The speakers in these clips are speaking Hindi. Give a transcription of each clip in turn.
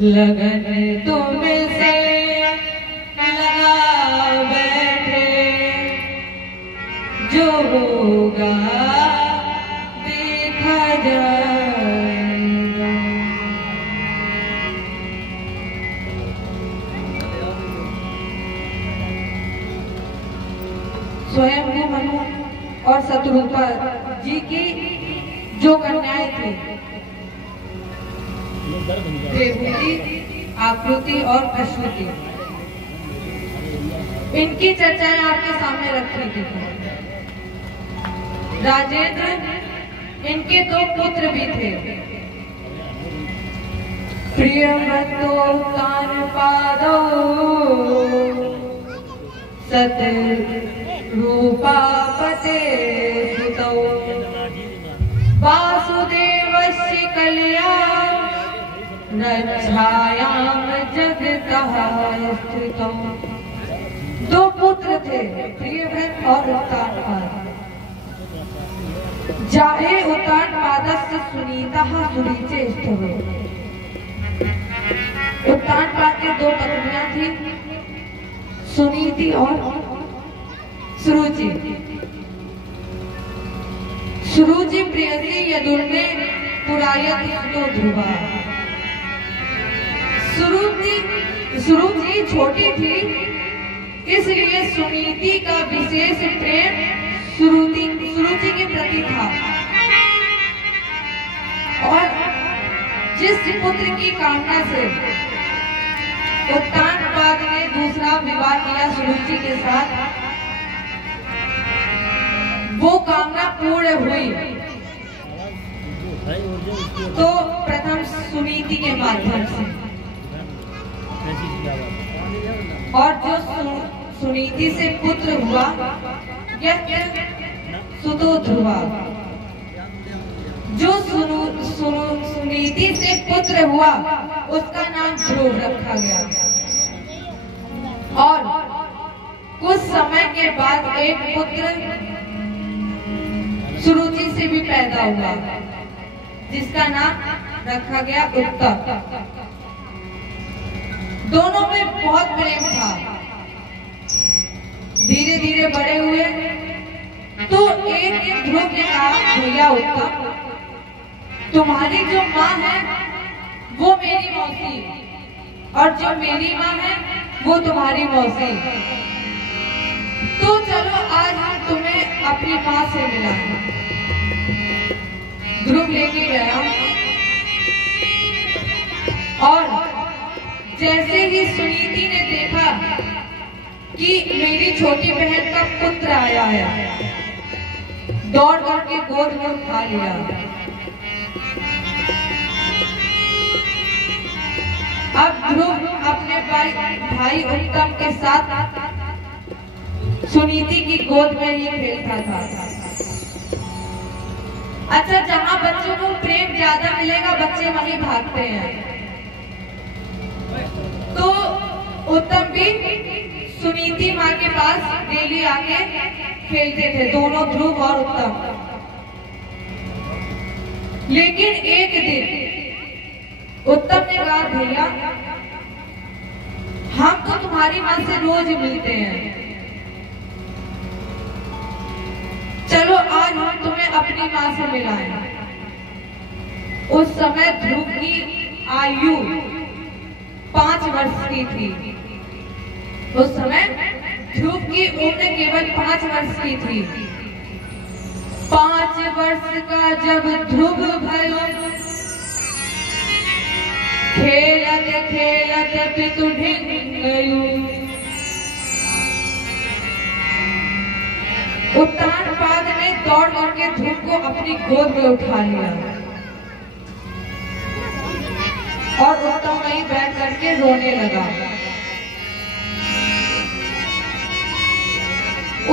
लगन तुमसे लगा बैठे, जो होगा देखा जाएगा। स्वयं मनु और शत्रुपा जी की जो कन्याएं थी, देवहूति, आकृति और अश्वति, इनकी चर्चाएं आपके सामने रखी थी। राजेंद्र, इनके दो पुत्र भी थे, प्रियव्रतो कानपादो सत रूपापते सुतौ वासुदेवस्य कल्याण रक्षायाम जगतः स्थितौ। दो पुत्र थे, प्रियव्रत और उत्तानपाद। जाहे उत्तानपादस्य सुनीतः सुरुचि स्तवो। उत्तानपाद के दो पत्नियां थी, सुनीति और सुरुचि। सुरुचि प्रियसी यदुर्ने पुरायत तो ध्रुवा। सुरुचि छोटी थी, इसलिए सुनीति का विशेष प्रेम सुरुचि के प्रति था। और जिस पुत्र की कामना से उत्तानपाद ने दूसरा विवाह किया सुरुचि के साथ, वो कामना पूर्ण हुई तो प्रथम सुनीति के माध्यम से, और जो सुनीति से पुत्र हुआ यह सुतो ध्रुवा। जो सुनीति से पुत्र हुआ उसका नाम ध्रुव रखा गया। और कुछ समय के बाद एक पुत्र सुरुचि से भी पैदा हुआ, जिसका नाम रखा गया उत्तम। दोनों में बहुत प्रेम था। धीरे धीरे बड़े हुए तो एक ध्रुव ने कहा, भैया उत्तम, तुम्हारी जो माँ है वो मेरी मौसी, और जो मेरी माँ है वो तुम्हारी मौसी। तो चलो आज हम तुम्हें अपनी माँ से मिलाएं। ध्रुव लेके गया और जैसे ही सुनीति ने देखा कि मेरी छोटी बहन का पुत्र आया है, दौड़ दौड़ के गोद में उठा लिया। अब ध्रुव अपने भाई उत्तम के साथ सुनीति की गोद में ही खेलता था। अच्छा, जहाँ बच्चों को प्रेम ज्यादा मिलेगा बच्चे वहीं भागते हैं। तो उत्तम भी सुनीति माँ के पास डेली आके खेलते थे, दोनों ध्रुव और उत्तम। लेकिन एक दिन उत्तम ने कहा, भैया हम तो तुम्हारी माँ से रोज मिलते हैं, चलो आज हम तुम्हें अपनी माँ से मिलाएं। उस समय ध्रुव की आयु 5 वर्ष की थी। उस समय ध्रुव की उम्र केवल 5 वर्ष की थी। 5 वर्ष का जब ध्रुव भयो, खेलत खेलत पितु ढिंग गयो। उत्तानपाद ने दौड़ दौड़ के ध्रुव को अपनी गोद में उठा लिया और उत्तम वहीं बैठ करके रोने लगा।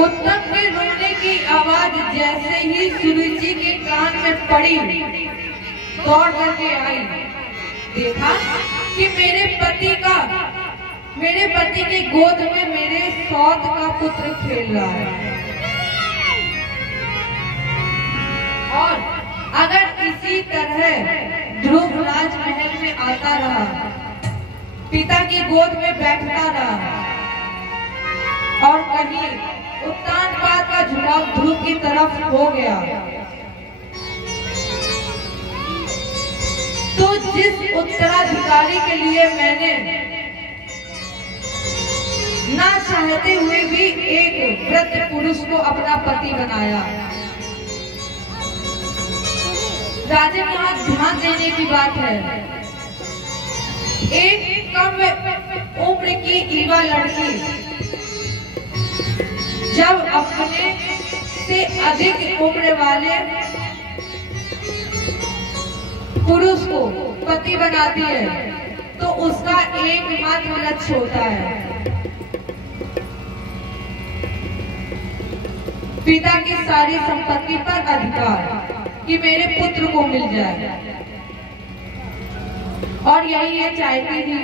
उत्तम के रोने की आवाज जैसे ही सुरुचि के कान में पड़ी, दौड़ करके आई, देखा कि मेरे पति की गोद में मेरे सौत का पुत्र खेल रहा है। और अगर इसी तरह ध्रुव राजमहल में आता रहा पिता की गोद में बैठता रहा और कहीं उत्तानपाद का झुकाव ध्रुव की तरफ हो गया। तो जिस उत्तराधिकारी के लिए मैंने ना चाहते हुए भी एक वृद्ध पुरुष को अपना पति बनाया। राजा, यहाँ ध्यान देने की बात है, एक कम उम्र की युवा लड़की जब अपने से अधिक उम्र वाले पुरुष को पति बनाती है तो उसका एकमात्र लक्ष्य होता है पिता की सारी संपत्ति पर अधिकार, कि मेरे पुत्र को मिल जाए। और यही ये चाहती थी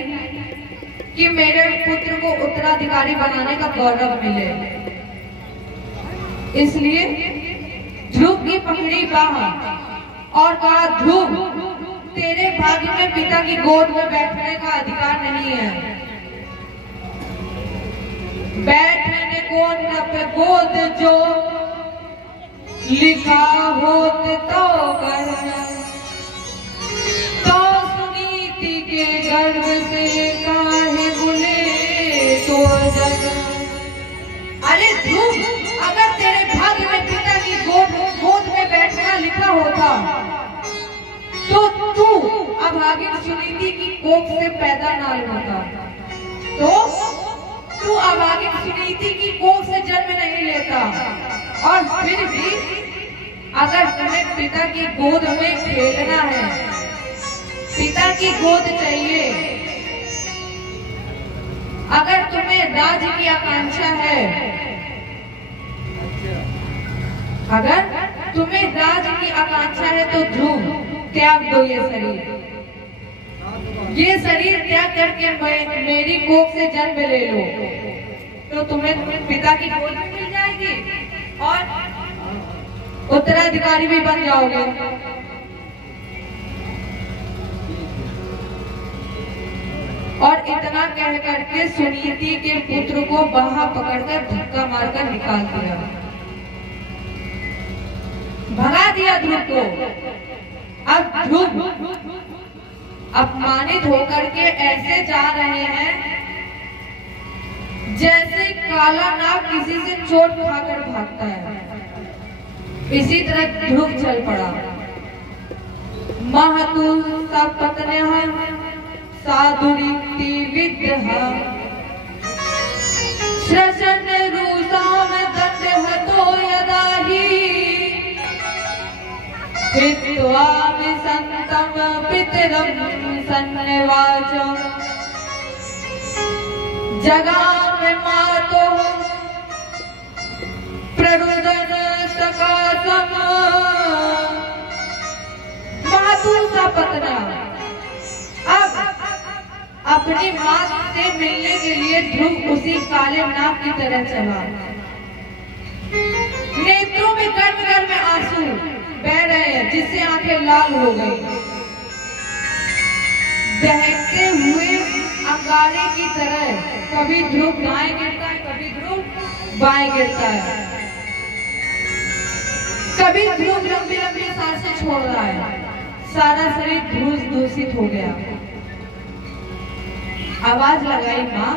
कि मेरे पुत्र को उत्तराधिकारी बनाने का गौरव मिले। इसलिए ध्रुव की पकड़ी बाह और कहा, ध्रुव, तेरे भाग्य में पिता की गोद में बैठने का अधिकार नहीं है। बैठने को न गोद जो लिखा होत तो करना, तो सुनीति के गर्भ से काहे बुले तो जग। अरे ध्रुव, अगर तेरे भाग्य में पिता की गोद में बैठना लिखा होता तो तू अभागिन सुनीति की कोख से पैदा ना होता। तो तू अभागिन सुनीति की कोख से जन्म नहीं लेता। और फिर भी अगर तुम्हें पिता की गोद में खेलना है, पिता की गोद चाहिए, अगर तुम्हें राज्य की आकांक्षा है, अगर तुम्हें राज्य की आकांक्षा है तो ध्रुव, त्याग दो ये शरीर त्याग करके मेरी कोख से जन्म ले लो, तो तुम्हें पिता की गोद मिल जाएगी और उत्तराधिकारी भी बन जाओगे। और इतना कह करके सुनीति के पुत्र को बाह पकड़कर धक्का मारकर निकाल दिया, भगा दिया ध्रुव को। अब ध्रुव अपमानित होकर के ऐसे जा रहे हैं जैसे काला नाग किसी से चोट खाकर भागता है। इसी तरह ध्रुव चल पड़ा। महतु सपत्न्यः साधुरीति विद्यः श्रशन रूसाम दण्डहतो यदा हि हित्वा विसन्तं पितरं सन्निवाच जगाम मातुः प्ररुदन सकाशम। मातु सपत्ना अब अपनी मां से मिलने के लिए ध्रुव उसी काले नाग की तरह चला। नेत्रों में गर्म गर्म आंसू बह रहे हैं जिससे आंखें लाल हो गई। दहकते हुए अंगारे की तरह कभी ध्रुव दाएं गिरता है, कभी ध्रुव बाएं गिरता है, कभी ध्रुव लंबी लंबी सांसें छोड़ रहा है। सारा शरीर धूस दूषित हो गया। आवाज लगाई मां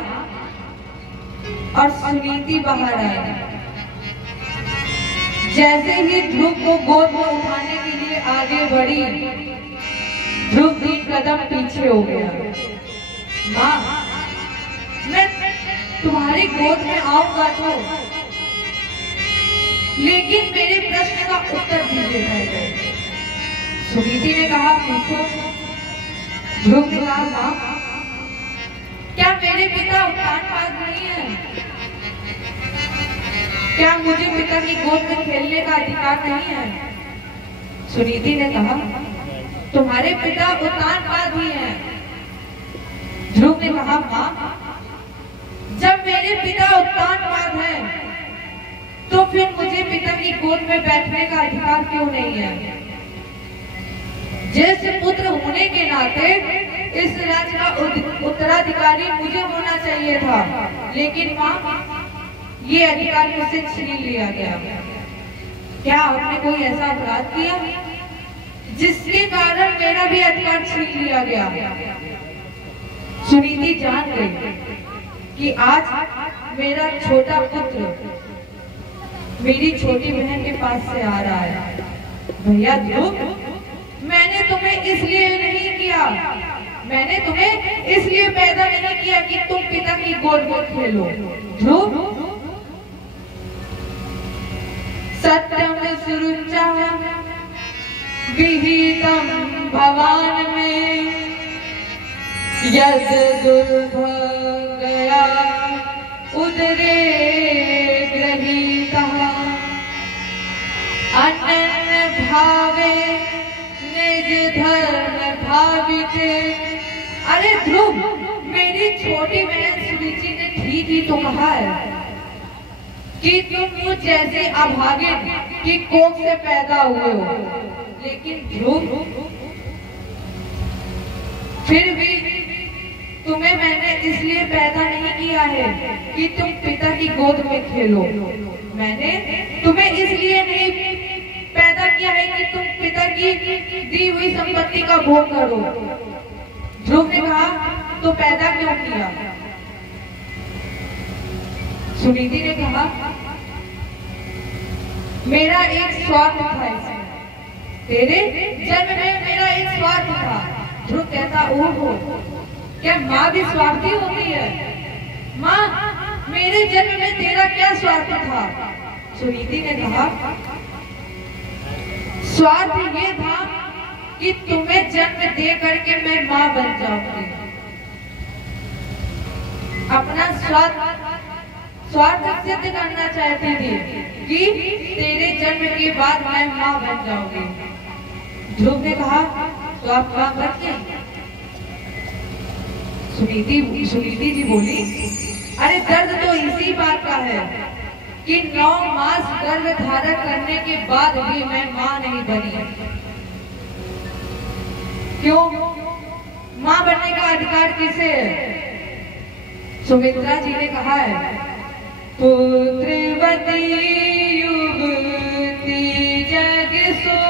और सुनीति बाहर आई। जैसे ही ध्रुव को गोद में उठाने के लिए आगे बढ़ी, ध्रुव 3 कदम पीछे हो गया। मां, मैं तुम्हारी गोद में आऊंगा तो, लेकिन मेरे प्रश्न का उत्तर दीजिए। सुनीति ने कहा, पूछो। ध्रुव ने कहा, मां, क्या मेरे पिता उत्तानपाद नहीं है? क्या मुझे पिता की गोद में खेलने का अधिकार नहीं है? सुनीति ने कहा, तुम्हारे पिता उत्तानपाद ही हैं। ध्रुव ने कहा, मां, जब मेरे पिता उत्तानपाद हैं, तो फिर मुझे पिता की गोद में बैठने का अधिकार क्यों नहीं है? जैसे पुत्र होने के नाते इस राज्य का उत्तराधिकारी मुझे होना चाहिए था, लेकिन माँ ये अधिकार मुझसे छीन लिया गया। क्या आपने कोई ऐसा अपराध किया जिसके कारण मेरा भी अधिकार छीन लिया गया? सुनीति जान गई कि आज मेरा छोटा पुत्र मेरी छोटी बहन के पास से आ रहा है। भैया ध्रुव, मैंने तुम्हें इसलिए नहीं किया, मैंने तुम्हें इसलिए पैदा नहीं किया कि तुम पिता की गोद में खेलो। ध्रुव, सत्यम सुरुचा विहितम भवान में यद दुर्भंगया उदरे ग्रहीतः अनन्य भावे निज धर्म भाविते। अरे ध्रुव, मेरी छोटी बहन सुरुचि ने ठीक ही तो कहा है कि तुम मुझ जैसे अभागिन की कोख से पैदा हुए हो, लेकिन ध्रुव फिर भी तुम्हें मैंने इसलिए पैदा नहीं किया है कि तुम पिता की गोद में खेलो। मैंने तुम्हें इसलिए नहीं पैदा किया है कि तुम पिता की दी हुई संपत्ति का भोग करो। ध्रुव ने कहा, तो पैदा क्यों किया? सुनीति ने कहा, मेरा एक स्वार्थ था इसमें, तेरे जन्म में मेरा एक स्वार्थ था। ध्रुव कहता, ओहो, क्या माँ भी स्वार्थी होती है? माँ, मेरे जन्म में तेरा क्या स्वार्थ था? सुनीति ने कहा, स्वार्थ ये था कि तुम्हें जन्म दे करके मैं माँ बन जाऊंगी। अपना स्वार्थ सिद्ध करना चाहती थी कि तेरे जन्म के बाद मैं माँ बन जाऊंगी। ध्रुव ने कहा, तो आप माँ बन गई? सुनीति जी बोली, अरे दर्द तो इसी बात का है कि 9 मास गर्भ धारण करने के बाद भी मैं माँ नहीं बनी। क्यों? माँ बनने का अधिकार किसे है? सुमित्रा जी ने कहा है, पुत्रवती युवती जग सोई।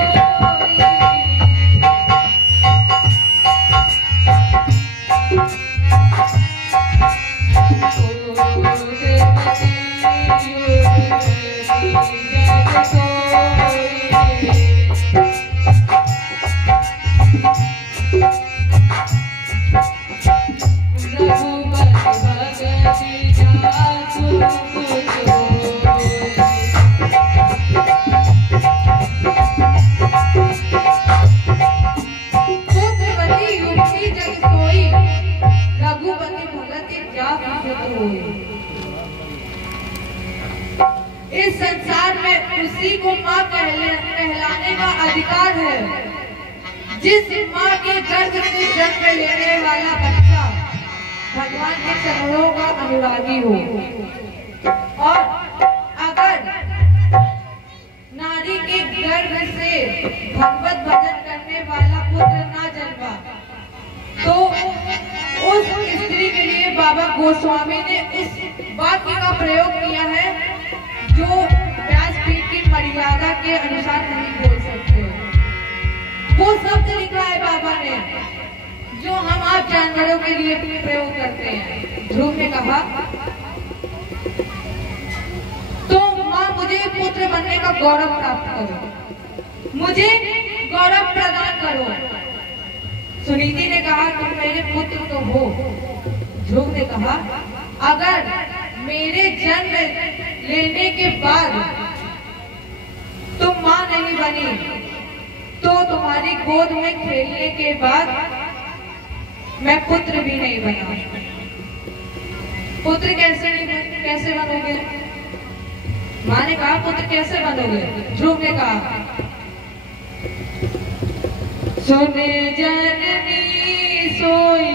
इस संसार में उसी को माँ कहलाने का अधिकार है जिस माँ के गर्भ से जन्म लेने वाला बच्चा भगवान के चरणों का अनुरागी हो। और अगर नारी के गर्भ से भगवत भजन करने वाला पुत्र ना जन्मा तो उस स्त्री के लिए बाबा गोस्वामी ने इस वाक्य का प्रयोग किया है जो व्यासपीठ की मर्यादा के अनुसार नहीं बोल सकते। वो शब्द लिखा है बाबा ने जो हम आप जानवरों के लिए प्रयोग करते हैं। ध्रुव ने कहा, तो माँ मुझे पुत्र बनने का गौरव प्राप्त करो, मुझे गौरव प्रदान करो। सुनीति ने कहा, तुम मेरे पुत्र तो हो। ध्रुव ने कहा, अगर मेरे जन्म लेने के बाद तुम माँ नहीं बनी तो तुम्हारी गोद में खेलने के बाद मैं पुत्र भी नहीं बना। पुत्र कैसे बनोगे? माँ ने कहा, पुत्र कैसे बनोगे? ध्रुव ने कहा, सुने जननी सोई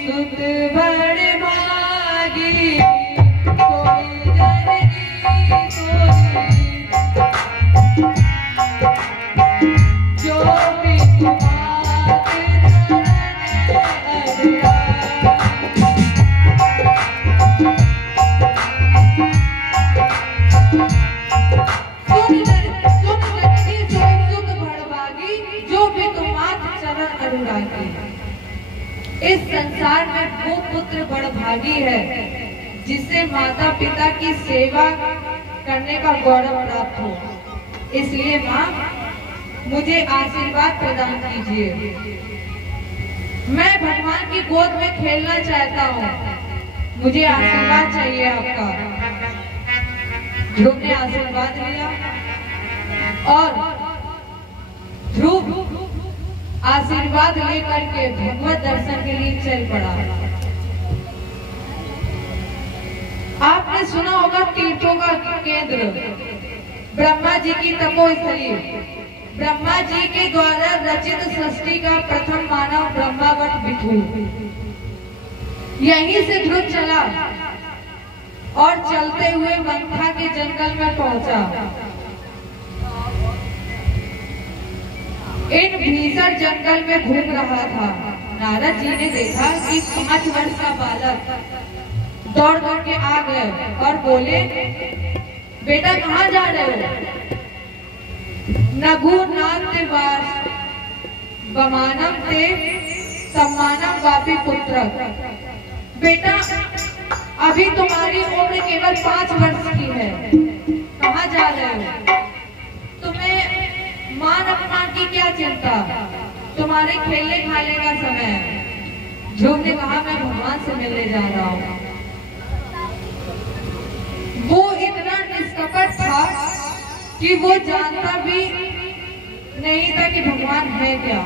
सुत बड़ भागी, सोई जननी सोई जो भी तुम्हारे इस संसार में वो पुत्र बड़भागी है जिसे माता पिता की सेवा करने का गौरव प्राप्त हो। इसलिए माँ, मुझे आशीर्वाद प्रदान कीजिए। मैं भगवान की गोद में खेलना चाहता हूँ, मुझे आशीर्वाद चाहिए आपका। ध्रुव ने आशीर्वाद लिया और ध्रुव आशीर्वाद लेकर के भगवत दर्शन के लिए चल पड़ा। आपने सुना होगा तीर्थों का केंद्र ब्रह्मा जी की तपोस्थली, ब्रह्मा जी के द्वारा रचित सृष्टि का प्रथम मानव ब्रह्मावत विठू। यहीं से ध्रुव चला और चलते हुए मंथा के जंगल में पहुंचा। इन भीषण जंगल में घूम रहा था। नारद जी ने देखा कि 5 वर्ष का बालक दौड़ दौड़ के आ गए और बोले, बेटा कहाँ जा रहे हो? नगु नाट्य वास बमानम ते सम्मानम वापी पुत्र। बेटा, अभी तुम्हारी उम्र केवल 5 वर्ष की है, कहाँ जा रहे हो? तुम्हें मान अपमान की क्या चिंता, तुम्हारे खेलने खाने का समय है। ध्रुव ने कहा, मैं भगवान से मिलने जा रहा हूँ। वो इतना निष्कपट था कि वो जानता भी नहीं था कि भगवान है क्या।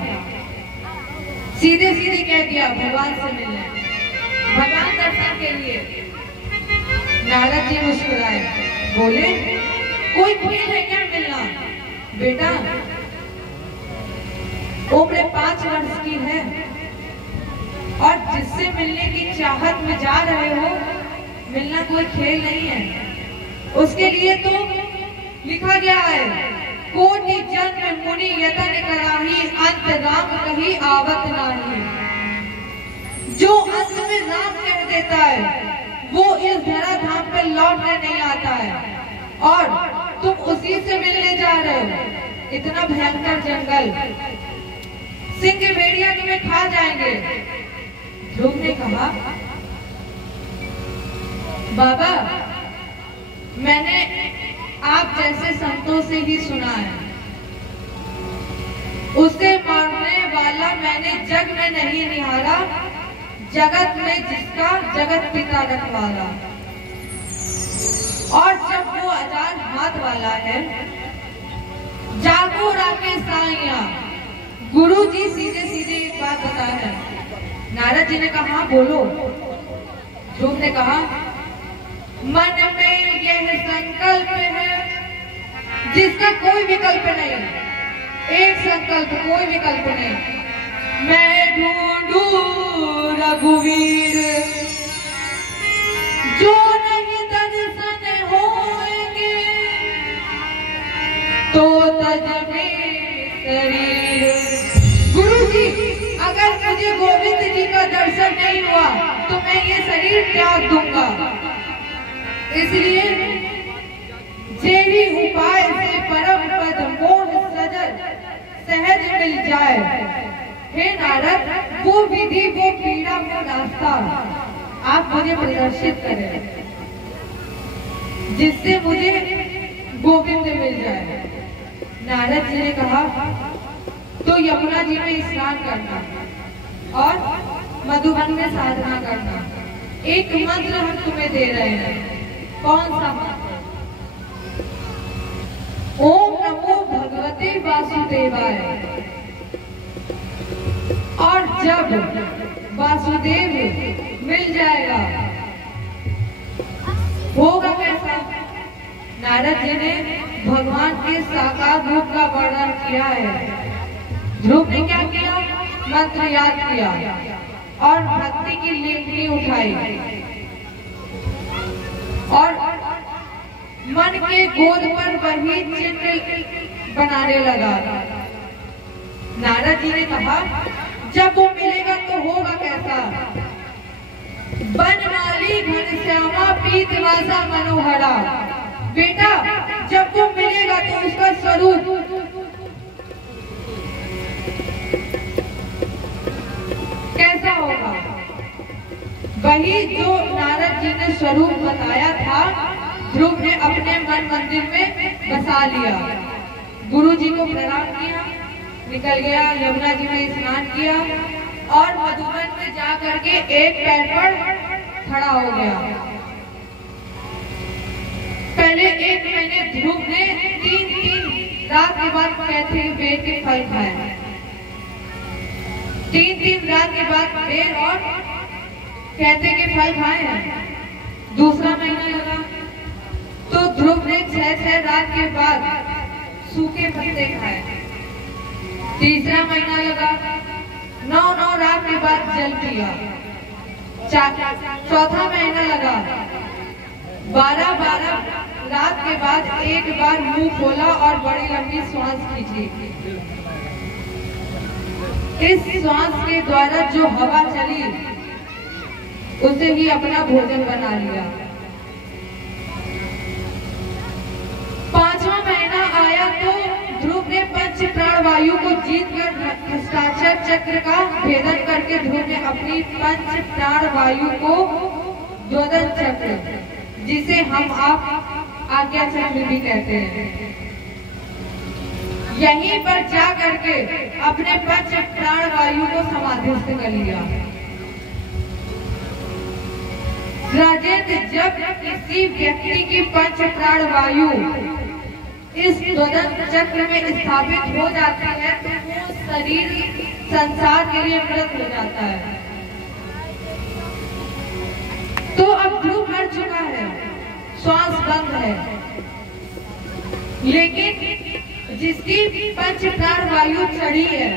सीधे सीधे कह दिया, भगवान से मिलने, भगवान दर्शन के लिए। नारद जी मुस्कुराए, बोले, कोई खेल है क्या मिलना? बेटा, उम्र 5 वर्ष की है और जिससे मिलने की चाहत में जा रहे हो, मिलना कोई खेल नहीं है। उसके लिए तो लिखा गया है, कोटि जन्म मुनि यतन कराही, अंत राम कहीं आवत नाही। जो अंत में राम कह देता है, वो इस धरा धाम पे लौटने नहीं आता है, और तुम उसी से मिलने जा रहे हो। इतना भयंकर जंगल, सिंह भेड़िया तुम्हें खा जाएंगे। ध्रुव ने कहा, बाबा, मैंने आप जैसे संतों से ही सुना है, उसे मारने वाला मैंने जग में नहीं निहारा, जगत में जिसका जगत पिता रखवाला। और जब वो अजान हाथ वाला है, जागो राके साइया। गुरु जी सीधे सीधे एक बात बता रहे हैं। नारद जी ने कहा, बोलो। ध्रुव ने कहा, मन में यह संकल्प है जिसका कोई विकल्प नहीं। एक संकल्प, कोई विकल्प नहीं। मैं ढूंढू रघुवीर, जो नहीं दर्शन होंगे तो तज में शरीर। गुरु जी, अगर मुझे गोविंद जी का दर्शन नहीं हुआ तो मैं ये शरीर त्याग दूंगा। इसलिए जेरी उपाय से परम पद मोह सजल सहज मिल जाए। हे नारद, वो विधि, वो पीड़ा, वो रास्ता आप मुझे प्रदर्शित करें जिससे मुझे गोविंद मिल जाए। नारद जी ने कहा, तो यमुना जी में स्नान करना और मधुबन में साधना करना। एक मंत्र हम तुम्हें दे रहे हैं। कौन सा मंत्र? ओम नमो भगवते वासुदेवाय। और जब वासुदेव मिल जाएगा, होगा कैसा? नारद जी ने भगवान के साकार रूप का वर्णन किया है। ध्रुव ने क्या किया? मंत्र याद किया और भक्ति की लेखनी उठाई और मन के गोद पर वही चिन्ह बनाने लगा। नारद जी ने कहा, जब वो मिलेगा तो होगा कैसा? बनमाली घनश्यामा पीतवासा मनोहरा। बेटा, जब वो मिलेगा तो उसका स्वरूप कैसा होगा? वही जो नारद जी ने स्वरूप बताया था, ध्रुव ने अपने मन मंदिर में बसा लिया। गुरु जी को प्रणाम किया, निकल गया, यमुना जी में स्नान किया और मधुबन में जा करके एक पैर पर खड़ा हो गया। पहले 1 महीने ध्रुव ने 3 रात के बाद कहते हैं बेर के फल खाए। 3 रात के बाद बेर और कहते के फल खाए हैं। दूसरा महीना लगा तो ध्रुव ने 6 रात के बाद सूखे पत्ते खाए। तीसरा महीना लगा, 9 रात के बाद जल पिया। चौथा महीना लगा, 12 रात के बाद एक बार मुंह खोला और बड़ी लंबी श्वास खींची। इस श्वास के द्वारा जो हवा चली उसे ही अपना भोजन बना लिया। 5वां महीना आया तो ध्रुव ने पंच प्राण वायु को जीतकर हस्ताक्षर चक्र का भेदन करके ध्रुव ने अपनी पंच प्राण वायु को द्योदन चक्र, जिसे हम आप आज्ञा चक्र भी कहते हैं, यहीं पर जा करके अपने पंच प्राण वायु को समाधिस्थ कर लिया। राजेंद्र, जब किसी व्यक्ति की पंच प्राण वायु इस द्योदन चक्र में स्थापित हो जाती है तो वो शरीर संसार के लिए मृत हो जाता है। तो अब ध्रुव मर चुका है, श्वास बंद है, लेकिन जिसकी पंच प्राण वायु चढ़ी है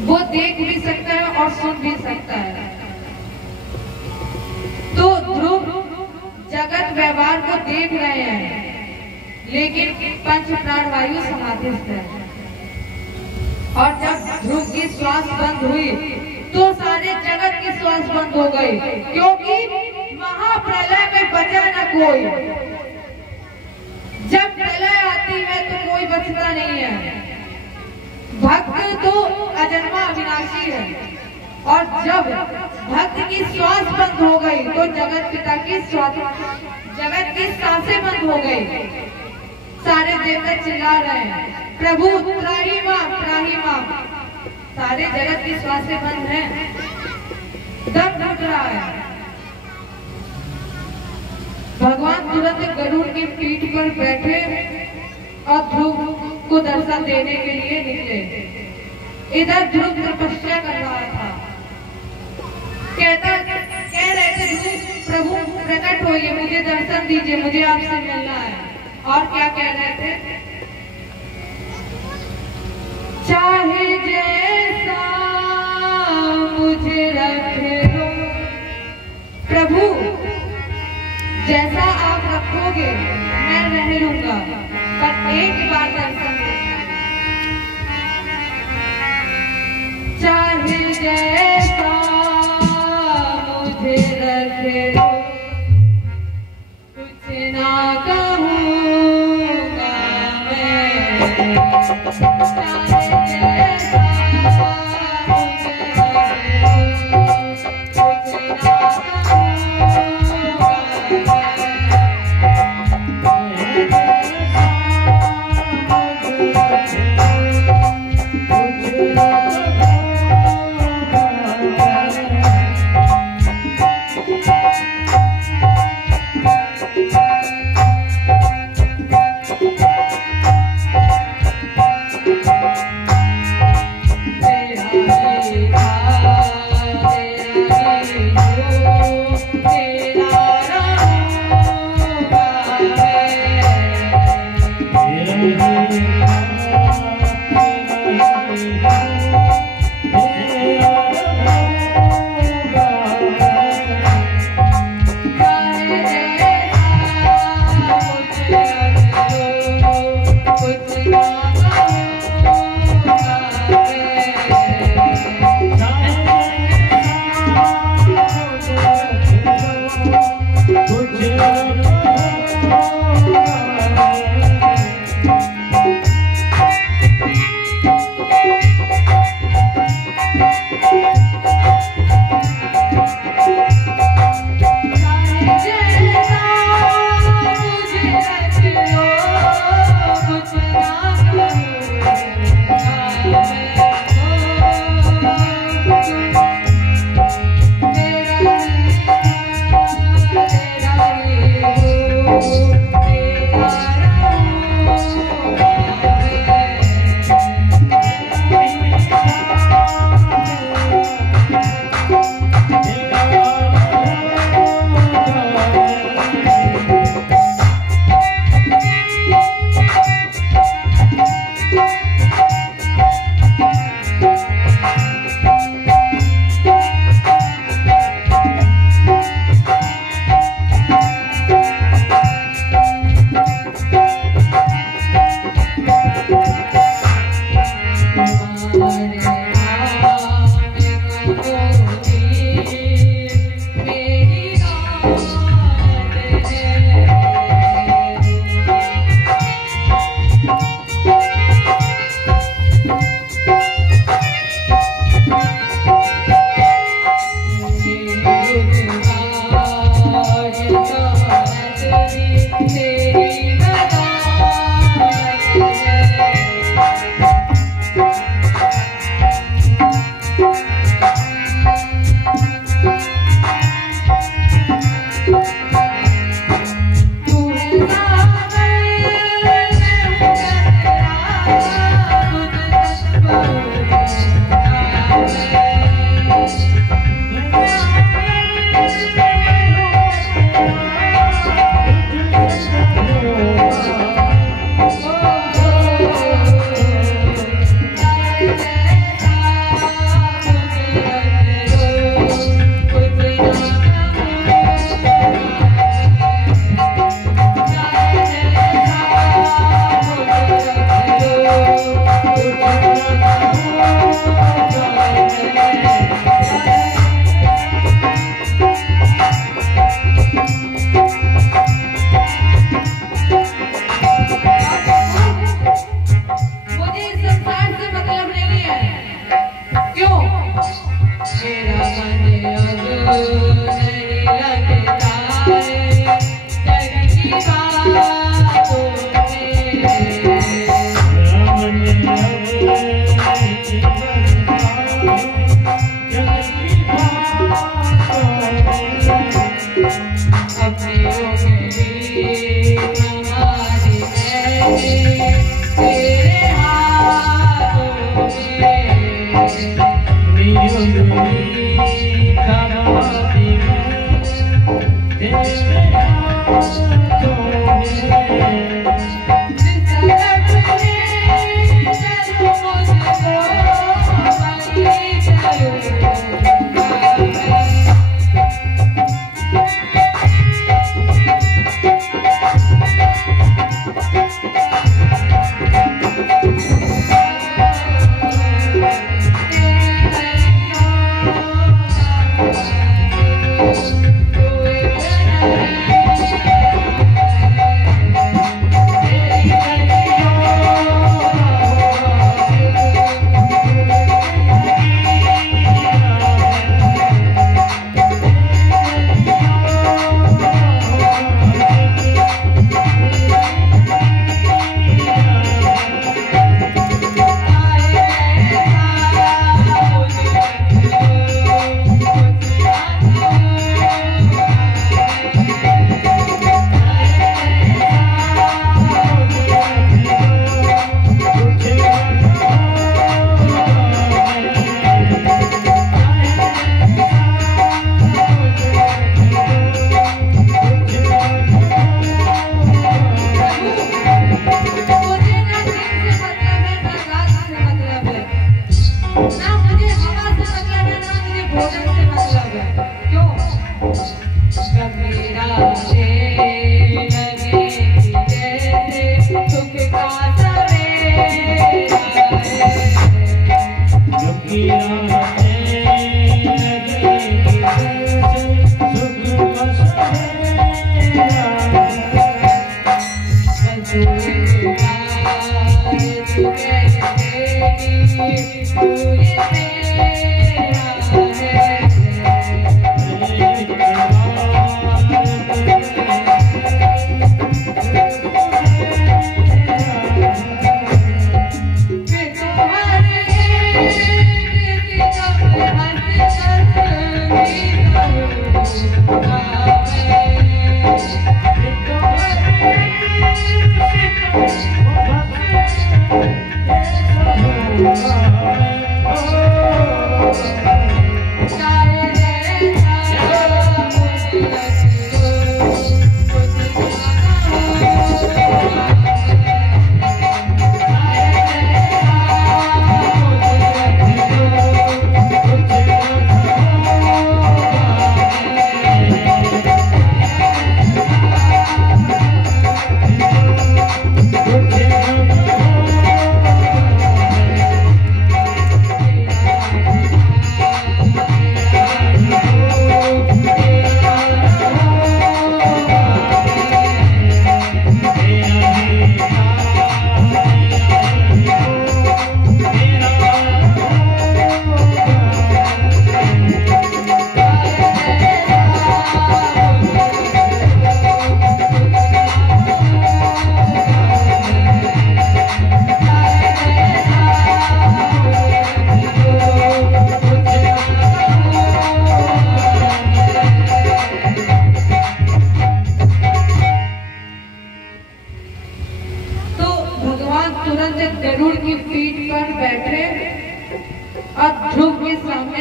वो देख भी सकता है और सुन भी सकता है। तो ध्रुव जगत व्यवहार को देख रहे हैं, लेकिन पंच प्राण वायु समाधिस्थ है। और जब ध्रुव की श्वास बंद हुई तो सारे जगत की श्वास बंद हो गई, क्योंकि महाप्रलय में बचा न कोई। जब प्रलय आती है तो कोई बचता नहीं है। भक्त तो अजन्मा अविनाशी है, और जब भक्त की श्वास बंद हो गई तो जगत पिता की जगत की सांसें बंद हो गई। सारे देवता चिल्ला रहे हैं, प्रभु त्राही मां, त्राही मां। सारे जगत की श्वासें बंद हैं, दम घुट रहा है। भगवान तुरंत गरुड़ की पीठ पर बैठे और ध्रुव को दर्शन देने के लिए निकले। इधर ध्रुव तपस्या कर रहा था। कह रहे थे, प्रभु प्रकट होइए, मुझे दर्शन दीजिए, मुझे आपसे मिलना है। और क्या कह रहे थे? चाहे जैसा मुझे रख लो प्रभु, जैसा आप रखोगे मैं रह लूंगा, पर एक बार दर्शन दो। चाहे जैसा मुझे रख लो, कुछ ना कहूँगा मैं। चाहे जैसा मुझे रख लो, कुछ ना कहूँगा मैं।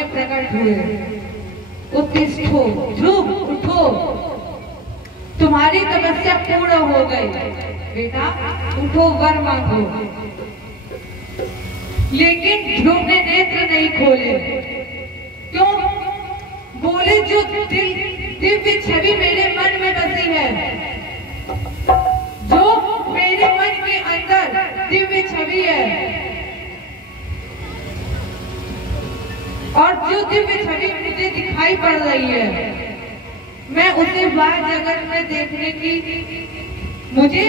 प्रकट हुए। उत्तिष्ठो, ध्रुव उठो, तुम्हारी तपस्या पूर्ण हो गई। बेटा उठो, वर मांगो। लेकिन ध्रुव ने नेत्र नहीं खोले। क्यों? बोले जो दिव्य छवि मेरे मन में बसी है, जो मेरे मन के अंदर दिव्य छवि है, और जो दिव्य छवि मुझे दिखाई पड़ रही है, मैं उसे बाहर जगत में देखने की, मुझे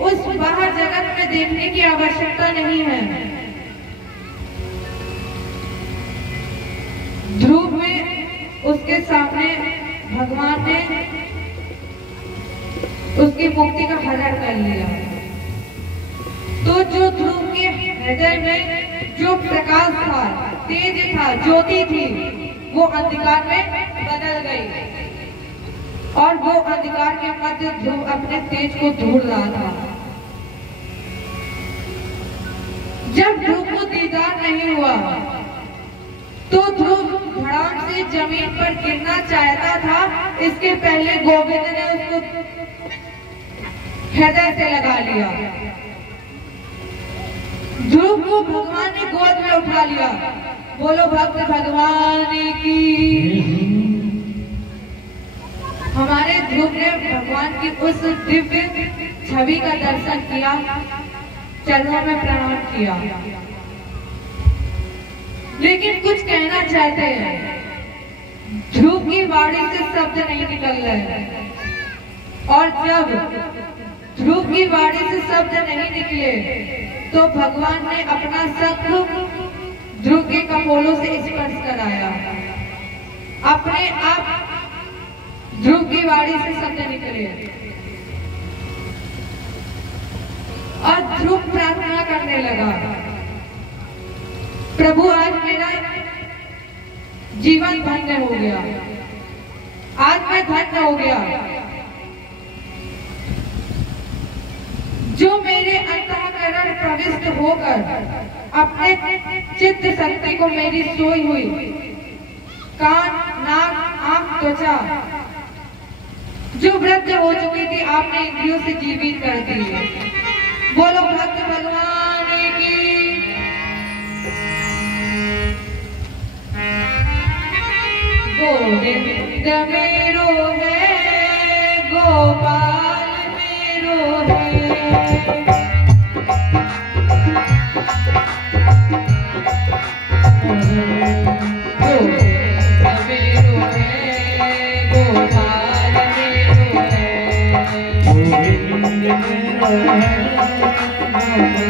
उस बाहर जगत में देखने की आवश्यकता नहीं है। ध्रुव में उसके सामने भगवान ने उसकी मुक्ति का हरण कर लिया। तो जो ध्रुव के हृदय में जो प्रकाश था, तेज था, ज्योति थी, वो अंधकार में बदल गई और वो अंधकार के मध्य ध्रुव अपने तेज को ढूंढ रहा था। जब ध्रुव को दीदार नहीं हुआ तो ध्रुव धड़ाम से जमीन पर गिरना चाहता था। इसके पहले गोविंद ने उसको हृदय से लगा लिया। ध्रुव को भगवान ने गोद में उठा लिया। बोलो भक्त भगवान की। हमारे ध्रुव ने भगवान की उस दिव्य छवि का दर्शन किया, चरणों में प्रणाम किया, लेकिन कुछ कहना चाहते हैं। ध्रुव की वाणी से शब्द नहीं निकल रहे, और जब ध्रुव की वाणी से शब्द नहीं निकले तो भगवान ने अपना शंख ध्रुव के कपोलों से स्पर्श कराया। अपने आप ध्रुव की वाणी से शब्द निकले और ध्रुव प्रार्थना करने लगा, प्रभु आज मेरा जीवन धन्य हो गया, आज मैं धन्य हो गया। जो मेरे अंतःकरण प्रविष्ट होकर अपने चित्त शक्ति को मेरी सोई हुई कान, नाक, आंख, त्वचा जो वृद्ध हो चुकी थी, आपने इंद्रियों से जीवित कर दी। बोलो भक्त भगवान की। गोविंद मेरो है, गोपाल मेरो है, गोविंद मेरो है, गोपाल मेरो है, गोविंद मेरो है।